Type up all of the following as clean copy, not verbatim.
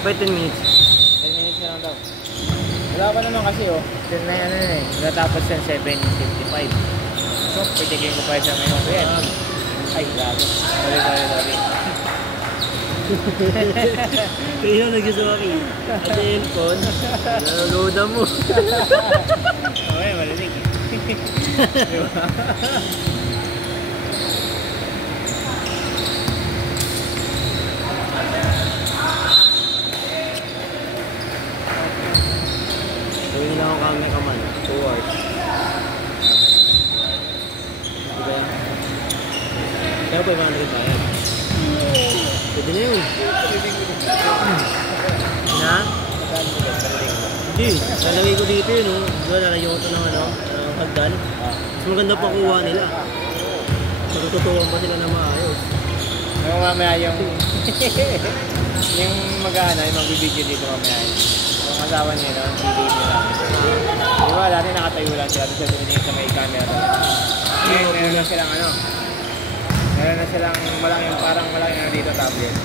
By 10 minutes. 10 minutes na lang daw. Wala pa naman kasi oh. 10 na yan eh. Natapos yan 7:55. So, pitigin ko pa siya ngayon. So yan. Ay, grabe. Sorry. Kaya nagsasabi. At cellphone, naloloda mo. Okay, marinig. Diba? Gawin nila ako kami kaman. 2 hours. Diba yan? Kaya pa yung mga nagbayad. Pwede na yun. Na? Hindi. Lalagay ko dito yun. Diba nalayo ko ng hagdan. Mas maganda pa kuha nila. Matututuwan pa sila na maayos. Yung mamaya yung yung mag-ano, yung magbibideo dito mamaya. Yung asawa niya, no? Video nila. Diba, dati nakatayo lang sila. Tapos tumingin sa may camera. Ngayon, meron na silang ano. Meron na silang malaking, parang malaking na dito tablet.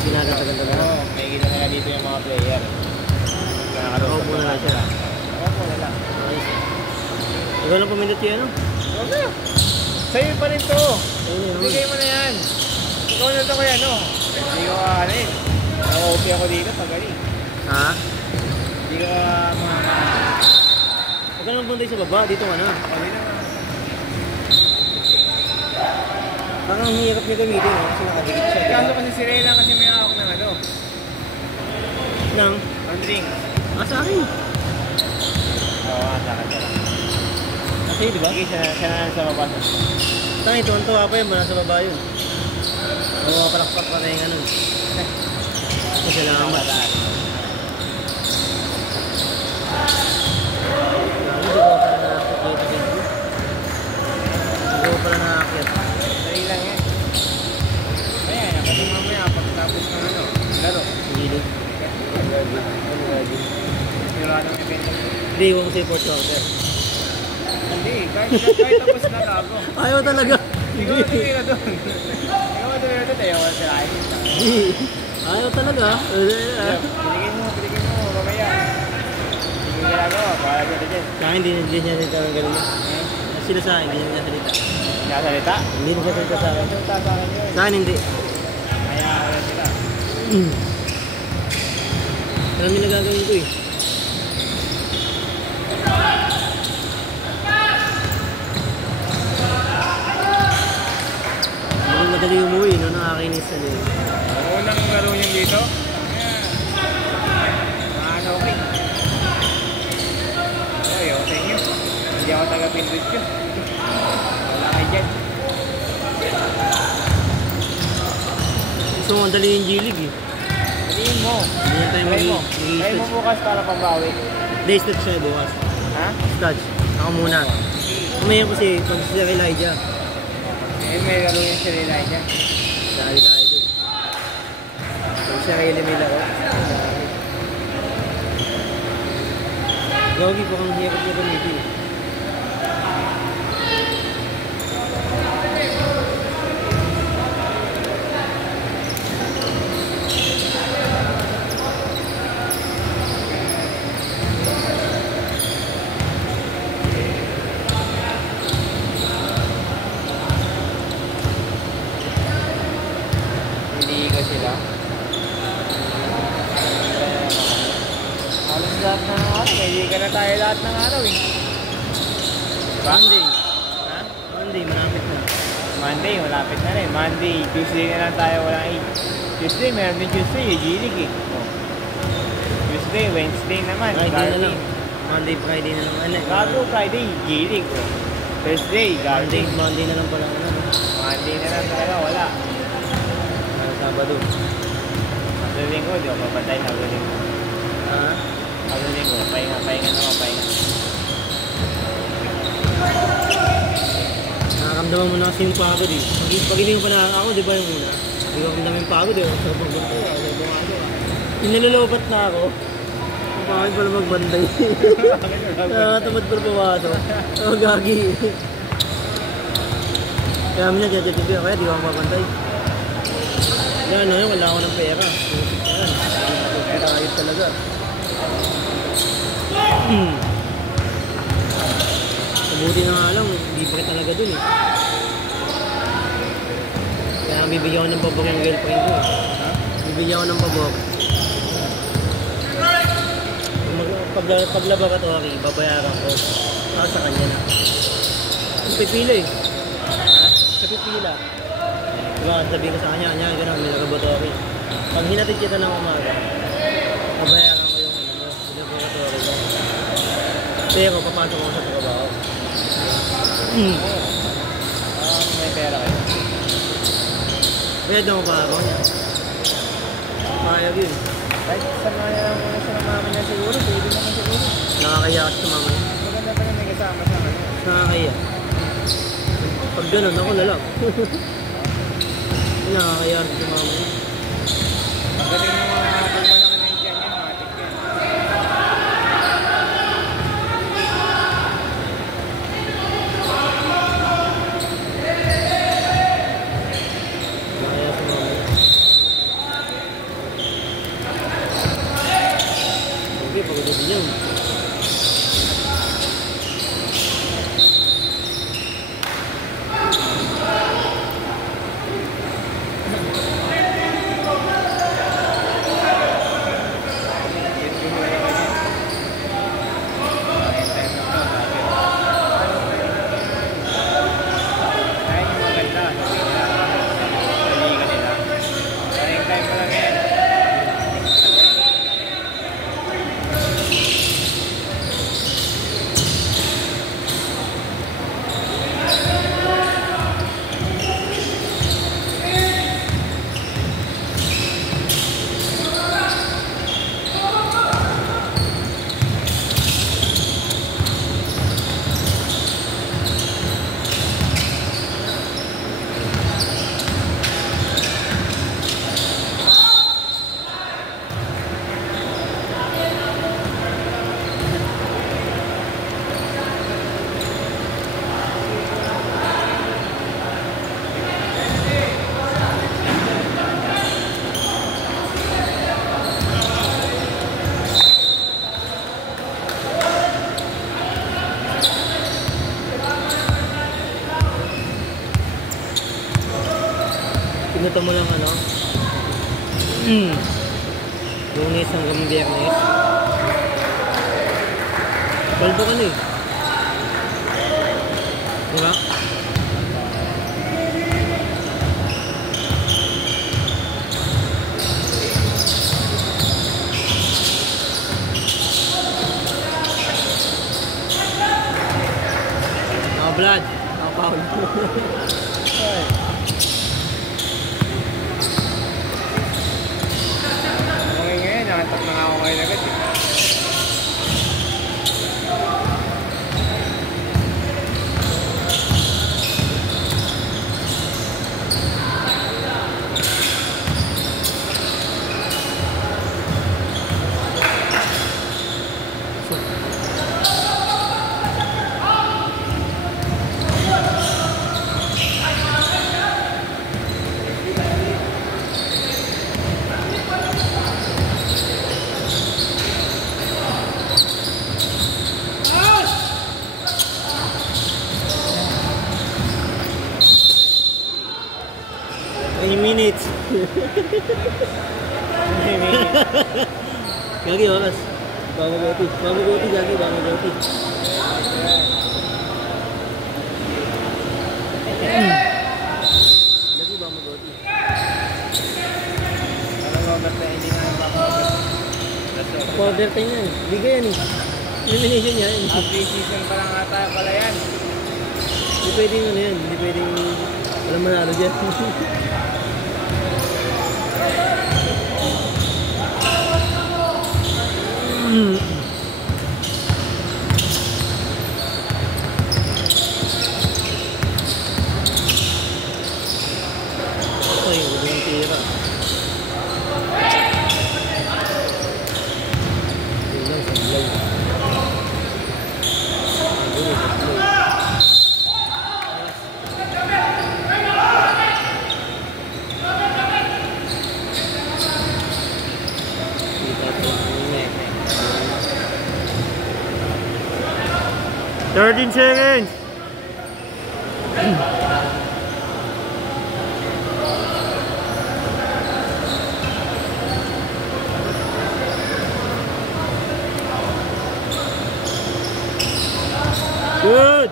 Sinaganda-ganda na. Oo, may kita nila dito yung mga player. Nakakaroon na lang sila. Oo, na lang. Ikaw lang pumindot yung ano? Huwag na. Sa'yo pa rin to. Bigay mo na yan. Ikaw na ito kaya, no? Hindi ko ano eh. Naka-OP ako dito pag galing. Ha? Hindi ko mga... Huwag ka naman puntay sa baba. Dito ka na. Pwede na. Parang hirap niya gamitin kasi nakadikit siya. Kaso kasi si Ray lang kasi may ako ng ano. Nang? Ang drink. Sa akin. Oo, sa akin lang. Kasi diba? Sige, siya na sa baba. Tangi, tuwan-tuwa pa yun. Nasa baba yun. Oo, palakpak pa na yung ano. Kasi lang ang mata. Hindi ko pala nakakit. Dali lang yan. Ayan, kasi mamaya pagkatapos ng ano, laro. Hindi. Sigurado ng event. Hindi, huwag sa import order. Hindi, kahit tapos na tago. Ayaw talaga. Ikaw na tumira doon. Ikaw na tumira doon, ayaw na sila. Hindi. Ayaw talaga. Piligin mo, mamaya. Hindi ka nagawa, para dito dyan. Sa akin, hindi niya salita ng gano'n. Sila sa akin, hindi niya salita. Nakasalita? Hindi niya salita sa akin. Salita sa akin yun. Sa akin, hindi. Kaya wala sila. Alam niyo na gagawin ko eh. Madali umuwi, no? Nakakinis na din. Unang laro niyan dito? Ano, okay. Okay, okay nyo. Hindi ako taga-pindot yun. Wala kayo dyan. Gusto mo, dali yung G-League eh. Sabihin mo. Hindi na tayo Try mo bukas para pambawi. Day stage siya bukas. Ha? Stage. Ako muna. Kumayan ko si Sir Elijah. Eh, may laro yung sila dyan. Dali tayo dun. Pag siya kayo limila ko. Gawagi po kang hirap niya gamitin. Sila. Halos lahat ng araw. Hindi ka na tayo lahat ng araw eh. Monday. Ha? Monday, malapit na. Monday, malapit na rin. Monday, Tuesday na lang tayo walang 8. Tuesday, meron din Tuesday eh. G-League eh. Tuesday, Wednesday naman. Friday na lang. Monday, Friday na lang. Gago, Friday, G-League. Thursday, Garden. Monday na lang pala. Monday na lang talaga, wala. Sabado. Sabado linggo, di ako papatay Sabado linggo. Ha? Sabado linggo, pahinga naman. Nakakamdaman mo na kasi yung pagod eh. Pag hindi mo pa na ako, di ba yung una? Hindi ko kamdaman yung pagod eh. Sa pagbunto, inalulubat na ako. Bakit pala magbanday? Tamad pala pumato. Oh, gagi. Kaya minsan, kaya di ko ako mabantay. Yan, no, wala ako ng pera. talaga. Mabuti na nga lang, hindi pa rin talaga dun eh. Kaya bibigyan ko ng pabor yung girlfriend ko. Bibigyan ko ng pabor. Paglaba ka to, Aki, babayaran ko. Sa kanya na. Pipila eh. Pipila. Diba, sabihin ko sa kanya, gano'n, may laboratory. Pag hinatid kita ng umaga, babayaran ko yung laboratory ko. Pero, papasok ko sa trabaho. May pera kayo. Pwede mo pa ako niya. Mayag yun. Kahit samahan lang muna siya ng mama niya siguro, pwede naman siguro. Nakakaya kasi sa mama niya. Maganda pa rin may kasama sa kanya. Nakakaya. Pag gano'n, ako na lang. Nakakaya kasi sa mama niya. Magaling mo mga pag malaki na yung tiyan niya, matik yan. Nakakaya sa mama niya. Okay, pagod din yun. Pinuto mo lang ano? Lunes hanggang Biyernes. Paldo ka na eh. Diba? Blood. Paul. Ngayon, nakatak na ako ngayon agad eh. Minutes. Gagi oras. Bamagoti. Bamagoti gagi, bamagoti. Gagi bamagoti. Parang Robert na hindi na Order tayo yan. Bigay yan eh. Elimination yan. Pre-season pa lang ata pala yan. Hindi pwedeng ano yan. Hindi pwedeng walang manalo dyan. Ay, huwag yung tira. Yun lang, sablay. Yun, sablay. 13 seconds. Good.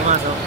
Pumasok.